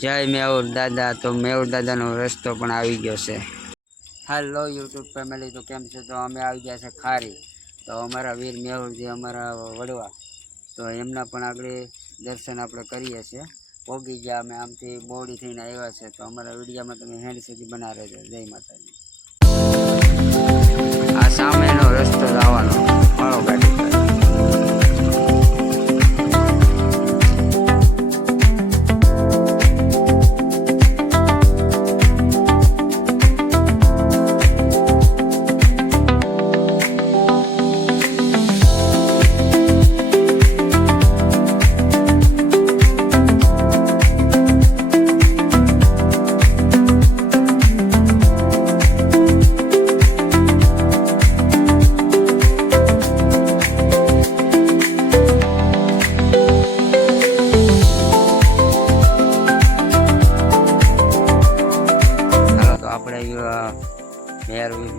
જય મેહુર દાદા. તો મેહુર દાદાનો રસ્તો પણ આવી ગયો છે. હેલો યુટ્યુબ ફેમિલી, તો કેમ છે? તો અમે આવી ગયા છે ખારી. તો અમારા વીર મેહુર જે અમારા વડવા, તો એમના પણ આગળ દર્શન આપણે કરીએ છીએ. પોગી ગયા અમે આમથી બોડી થઈને આવ્યા છે. તો અમારા વિડીયામાં તમે હેન્ડ સુધી બના રહેજો. જય માતાજી. આ સામેનો રસ્તો જવાનો મારો ગાડી પર.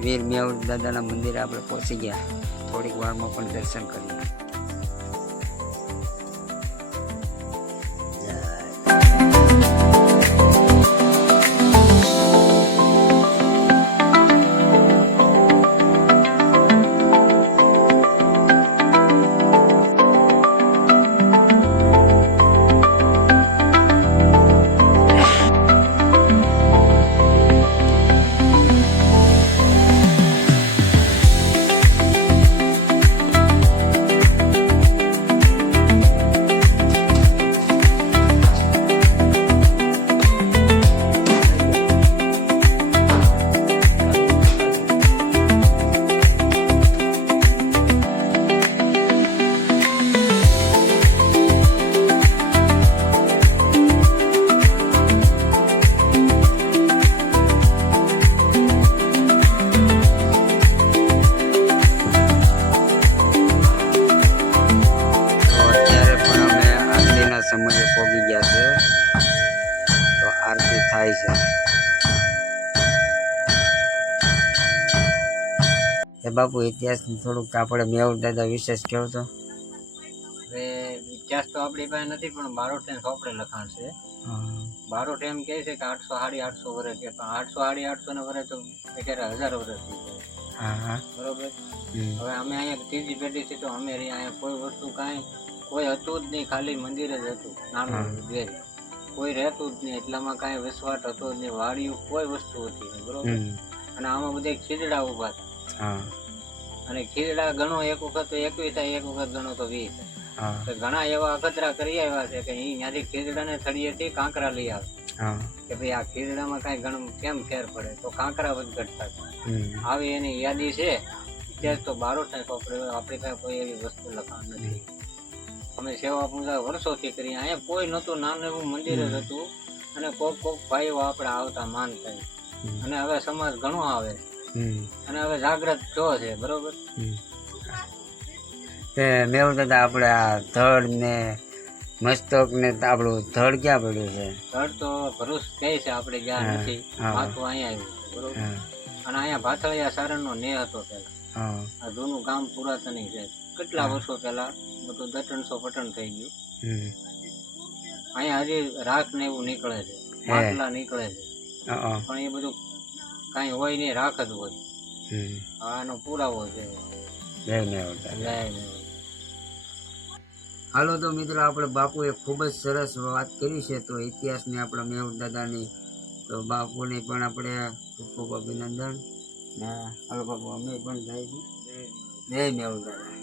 વીર મેહુર દાદાના મંદિરે આપણે પહોંચી ગયા. થોડીક વારમાં પણ દર્શન કરીએ. સમયે પહોંચી ગયા છે. તો આરતી થાય છે. એ બાપુ, ઇતિહાસ થોડુંક આપણે મેહુર દાદા વિશેષ કહેવો તો. હવે ઇતિહાસ તો આપણી પાસે નથી, પણ બારોટ ને સોપડે લખાણ છે. બારોટ એમ કહે છે કે 800 વર્ષ કે 800 વર્ષ તો અત્યારે 1000 વર્ષ થઈ જાય. બરોબર. હવે અમે અહીંયા ત્રીજી પેઢી છે, તો અમે અહીંયા કોઈ વસ્તુ કોઈ હતું જ નહીં, ખાલી મંદિર જ હતું નાનું ઘેર, કોઈ રહેતું જ નહીં. એટલામાં કાંઈ વસવાટ હતો જ નહીં, વાડિયું કોઈ વસ્તુ હતી નહીં. બરોબર. અને આમાં બધા ખીજડા ઉભા હતા. અને ખીજડા ગણો એક વખત 21 થાય, એક વખત ગણો તો 20 થાય. તો ઘણા એવા અખતરા કરી આવ્યા છે કે અહીંયાથી ખીજડાને થળીએથી કાંકરા લઈ આવે કે ભાઈ આ ખીજડામાં કાંઈ ઘણું કેમ ફેર પડે, તો કાંકરા વધઘટતા આવી એની યાદી છે. ઇતિહાસ તો બારોટ ને સોપડે, આપણી પાસે કોઈ એવી વસ્તુ લખાણ નથી. અમે સેવા પૂજા વર્ષોથી કરી. અહીંયા કોઈ નહોતું, નાનું એવું મંદિર જ હતું. અને કોક ભાઈઓ આપણે આવતા માનતા. અને હવે સમાજ ઘણો આવે અને હવે જાગ્રત જો છે. બરોબર. મેહુર દાદા, આપણે આ ધડ ને મસ્તક ને આપણું ધડ ક્યાં પડ્યું છે? ધડ તો ભરૂચ કહે છે, આપણે ગયા નથી. માથું અહીંયા આવ્યું. બરોબર. અને અહીંયા ભાથળિયા સારણનો ને હતો પેલા. આ જૂનું ગામ પુરાતની છે. કેટલા વર્ષો પેલા બધું દટણસો પટણ થઈ ગયું. અહીંયા હજી રાખ ને એવું નીકળે છે, માટલા નીકળે છે, પણ એ બધું કઈ હોય નહીં, રાખ જ હોય. આનો પુરાવો છે. જય મેહુર. હાલો તો મિત્રો, આપણે બાપુએ ખૂબ જ સરસ વાત કરી છે. તો ઇતિહાસની આપણા મેહુર દાદાની, તો બાપુને પણ આપણે ખૂબ ખૂબ અભિનંદન. હાલો બાપુ, અમે પણ જાય છે. જય મેહુર દાદા.